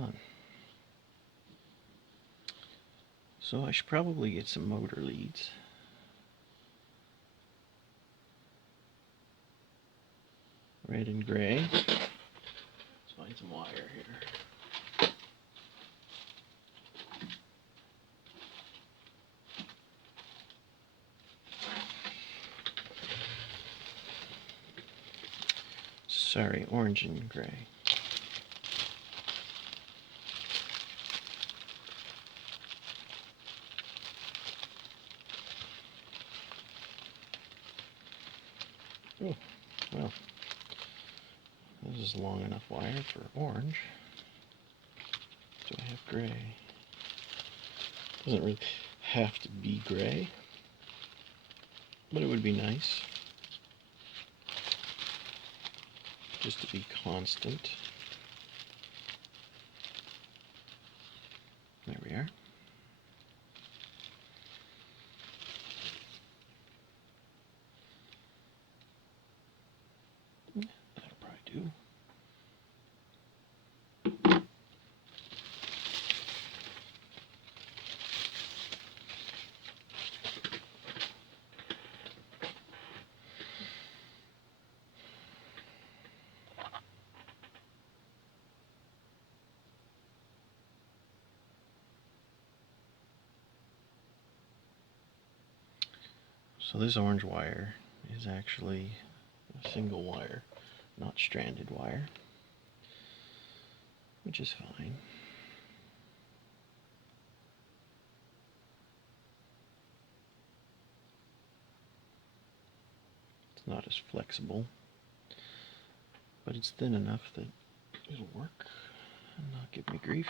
on. So I should probably get some motor leads. Red and gray. Let's find some wire here. Sorry, orange and gray. Oh, well, this is long enough wire for orange. Do I have gray? Doesn't really have to be gray, but it would be nice just to be constant. There we are. That'll probably do. So this orange wire is actually a single wire, not stranded wire, which is fine. It's not as flexible, but it's thin enough that it'll work and not give me grief.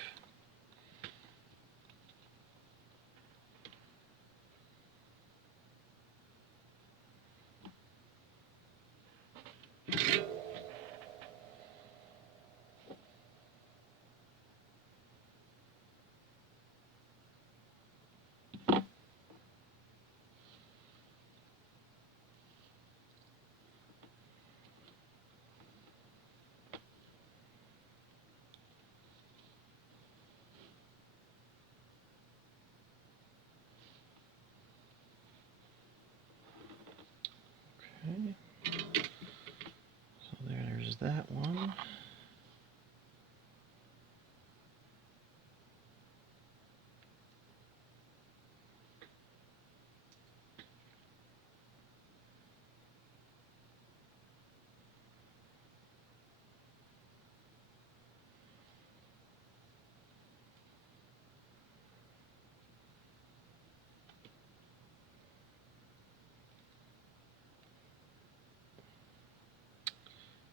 Okay, so there's that one.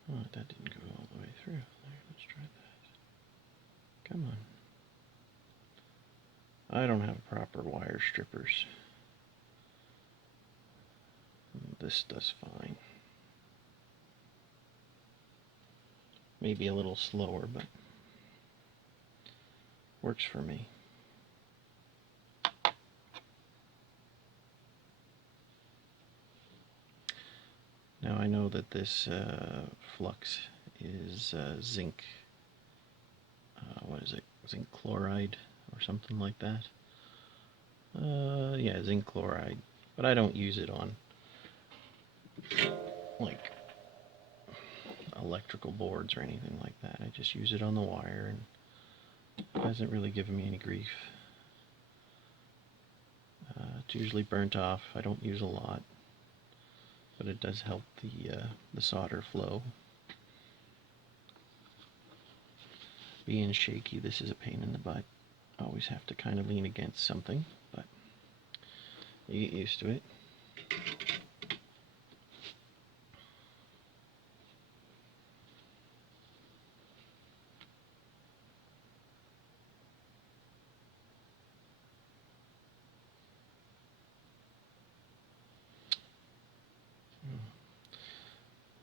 Oh, that didn't go all the way through. There, let's try that. Come on. I don't have proper wire strippers. This does fine. Maybe a little slower, but works for me. Now I know that this flux is zinc, what is it, zinc chloride or something like that. Yeah, zinc chloride, but I don't use it on like electrical boards or anything like that. I just use it on the wire, and it hasn't really given me any grief. It's usually burnt off. I don't use a lot, but it does help the solder flow. Being shaky, this is a pain in the butt. I always have to kind of lean against something, but you get used to it.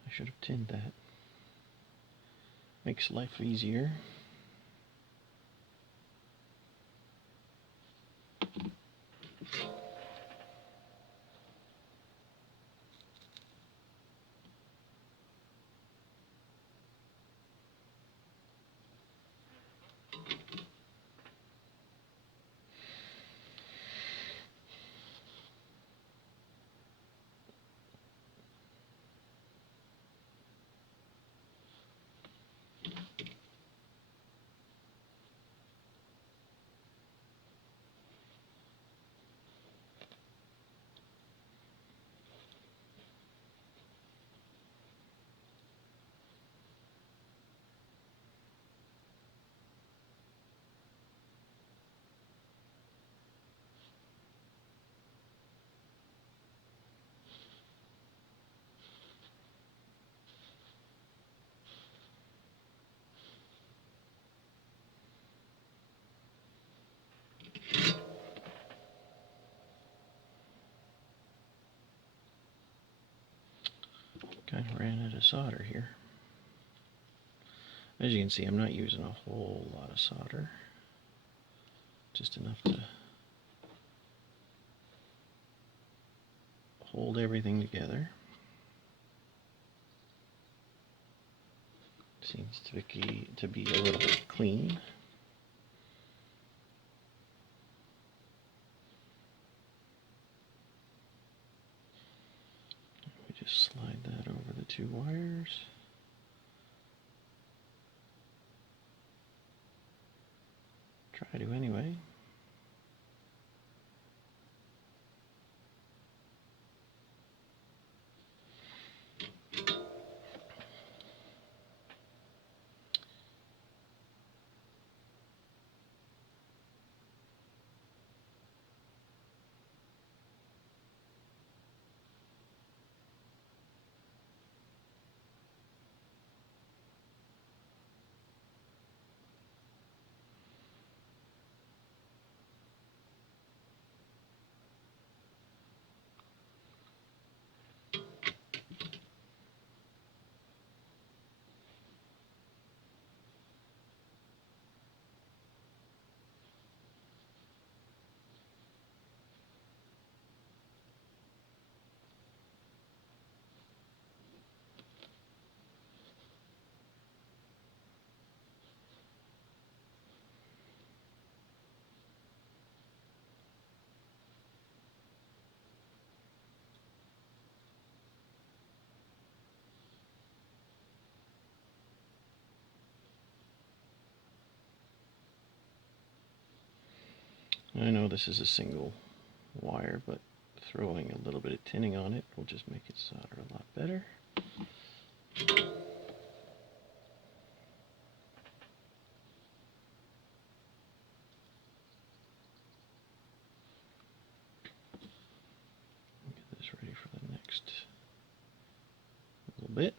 I should have tinned that. Makes life easier. ran out of solder here. As you can see, I'm not using a whole lot of solder, just enough to hold everything together. Seems to be a little bit clean. We just slide that over the two wires. Try to anyway. I know this is a single wire, but throwing a little bit of tinning on it will just make it solder a lot better. Get this ready for the next little bit.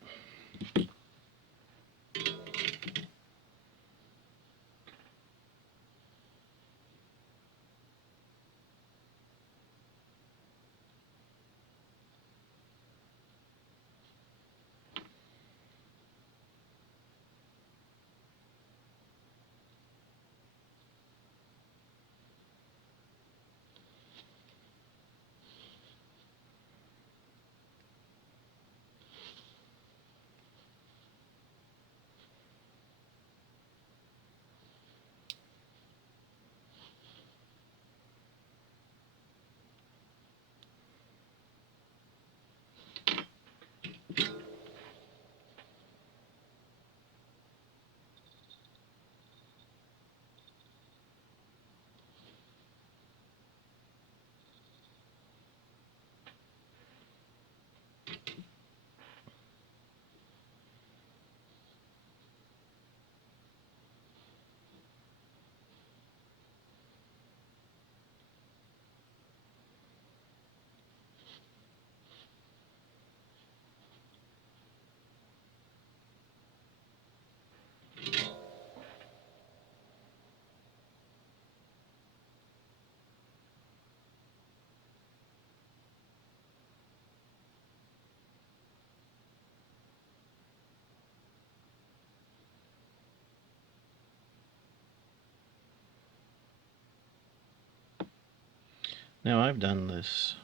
Now I've done this,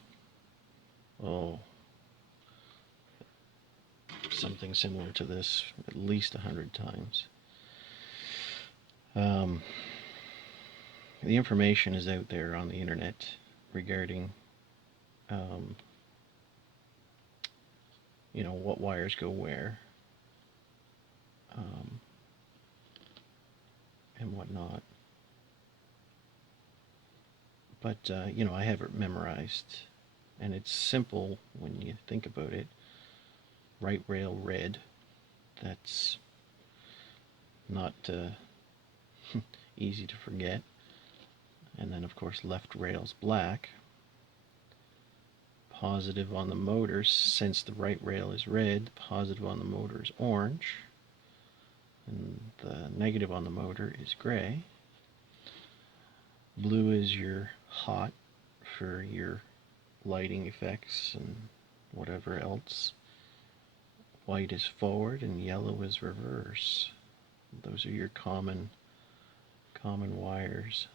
something similar to this at least 100 times. The information is out there on the internet regarding, what wires go where, and whatnot. But, I have it memorized, and it's simple when you think about it. Right rail red, that's not easy to forget. And then, of course, left rail's black. Positive on the motor, since the right rail is red, positive on the motor is orange. And the negative on the motor is gray. Blue is your hot for your lighting effects and whatever else. white is forward and yellow is reverse. Those are your common wires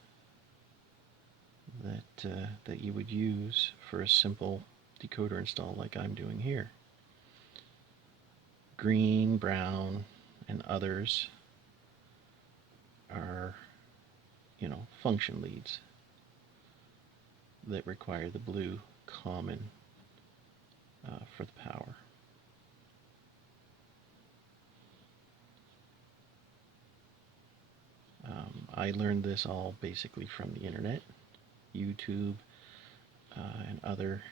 that you would use for a simple decoder install like I'm doing here. Green, brown, and others are, function leads that require the blue common for the power. I learned this all basically from the internet, YouTube, and other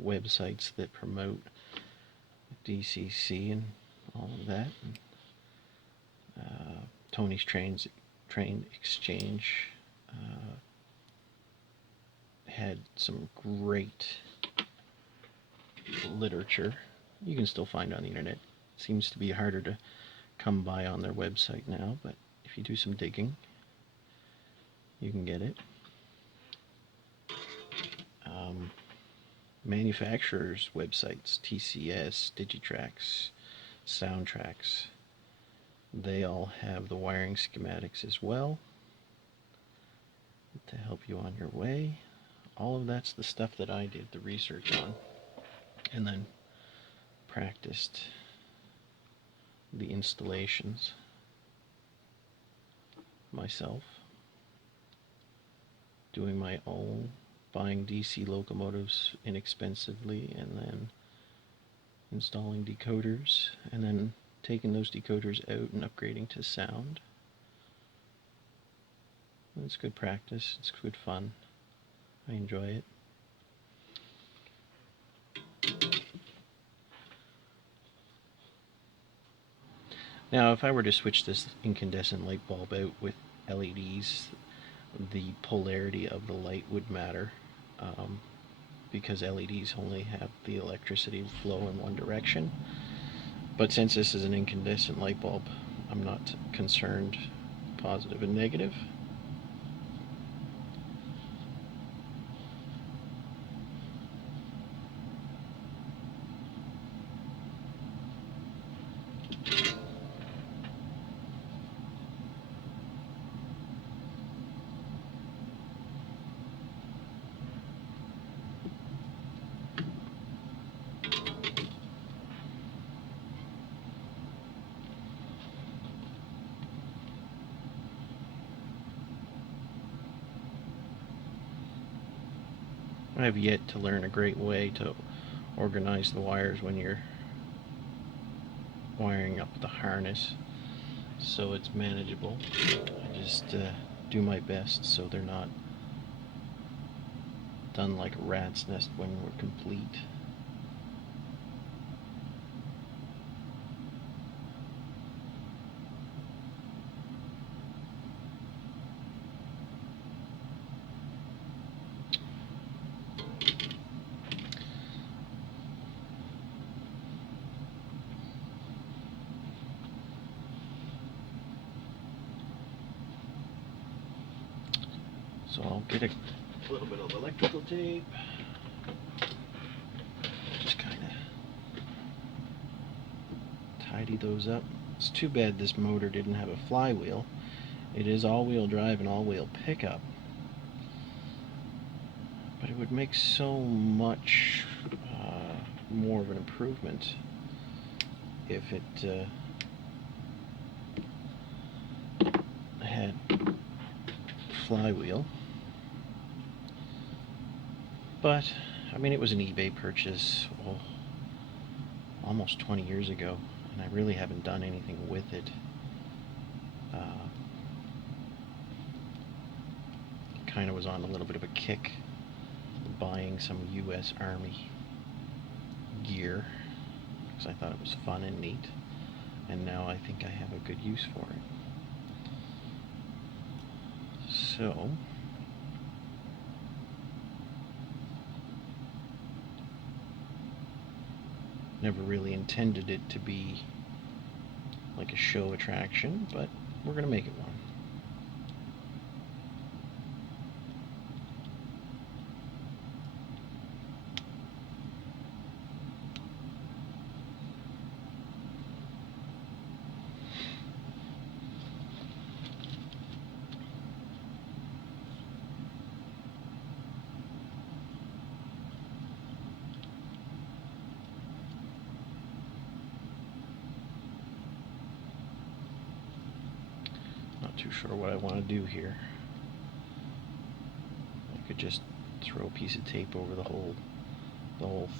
websites that promote DCC and all of that. Tony's Train Exchange had some great literature. You can still find on the internet. It seems to be harder to come by on their website now, but if you do some digging, you can get it. Manufacturers' websites, TCS, Digitrax, Soundtrax, they all have the wiring schematics as well to help you on your way. All of that's the stuff that I did the research on and then practiced the installations myself, doing my own, buying DC locomotives inexpensively, and then installing decoders, and then taking those decoders out and upgrading to sound. It's good practice, it's good fun, I enjoy it. Now if I were to switch this incandescent light bulb out with LEDs, the polarity of the light would matter, because LEDs only have the electricity flow in one direction. But since this is an incandescent light bulb, I'm not concerned positive and negative. I have yet to learn a great way to organize the wires when you're wiring up the harness so it's manageable. I just do my best so they're not done like a rat's nest when we're complete. So I'll get a little bit of electrical tape, just kind of tidy those up. It's too bad this motor didn't have a flywheel. It is all-wheel drive and all-wheel pickup, but it would make so much more of an improvement if it had flywheel. But I mean, it was an eBay purchase almost 20 years ago, and I really haven't done anything with it. Kind of was on a little bit of a kick buying some US Army gear because I thought it was fun and neat, and now I think I have a good use for it. So never really intended it to be like a show attraction, but we're gonna make it one. too sure what I want to do here. I could just throw a piece of tape over the whole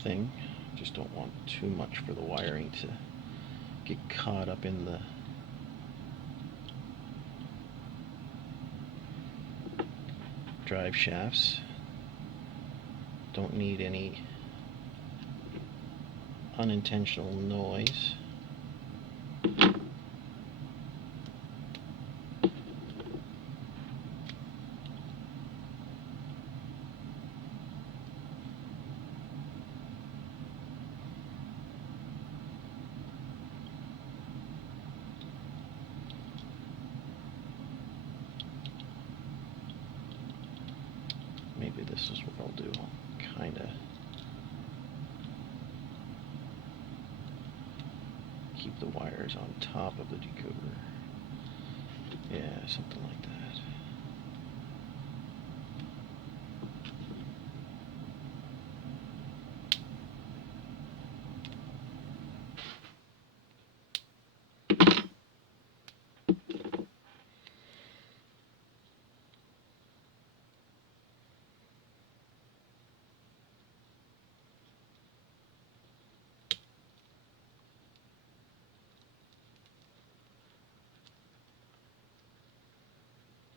thing. Just don't want too much for the wiring to get caught up in the drive shafts. Don't need any unintentional noise. Maybe this is what I'll do. I'll kind of keep the wires on top of the decoder. Yeah, something like that.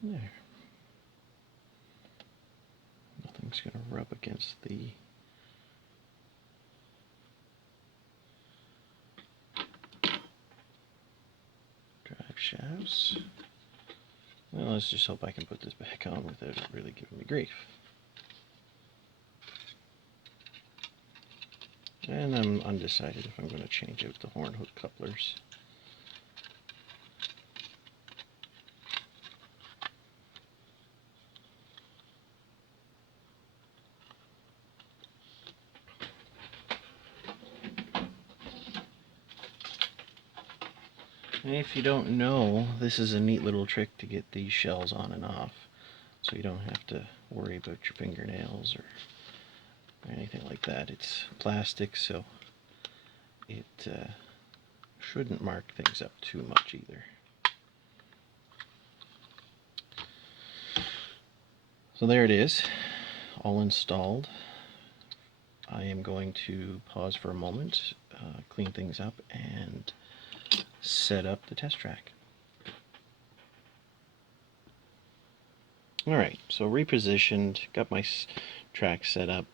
There. Nothing's going to rub against the drive shafts. Well, let's just hope I can put this back on without it really giving me grief. And I'm undecided if I'm going to change out the horn hook couplers. And if you don't know, this is a neat little trick to get these shells on and off, so you don't have to worry about your fingernails or anything like that. It's plastic, so it shouldn't mark things up too much either. So there it is, all installed. I am going to pause for a moment, clean things up, and set up the test track. Alright, so repositioned, got my track set up,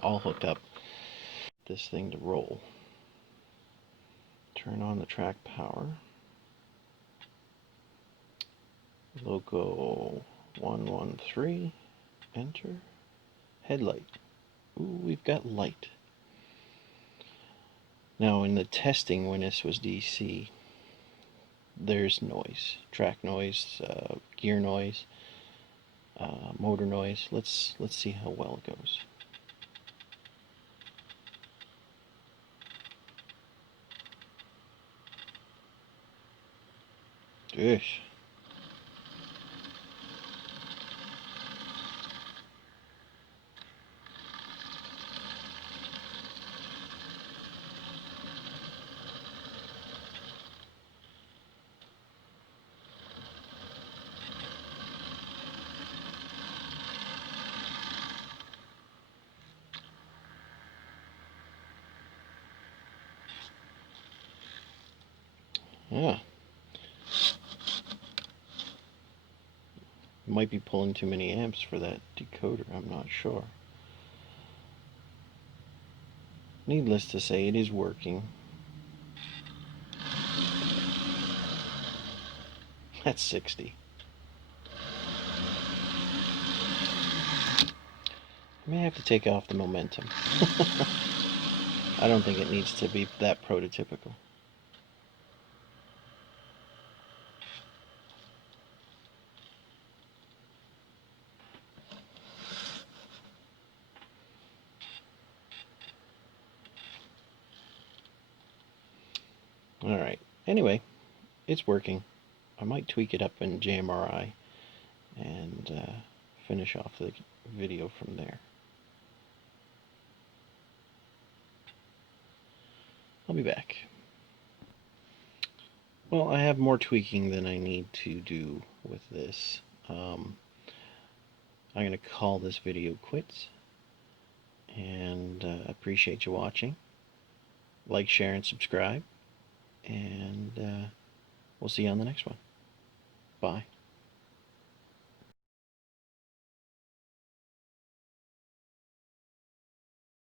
all hooked up. This thing to roll. Turn on the track power. Loco 113, enter. Headlight. Ooh, we've got light. Now in the testing when this was DC, there's noise, track noise, gear noise, motor noise. Let's see how well it goes. Gosh. Yeah. Might be pulling too many amps for that decoder, I'm not sure. Needless to say, it is working. That's 60. I may have to take off the momentum. I don't think it needs to be that prototypical. Alright, anyway, it's working. I might tweak it up in JMRI and finish off the video from there. I'll be back. Well, I have more tweaking than I need to do with this. I'm going to call this video quits, and appreciate you watching. Like, share, and subscribe, and we'll see you on the next one. Bye.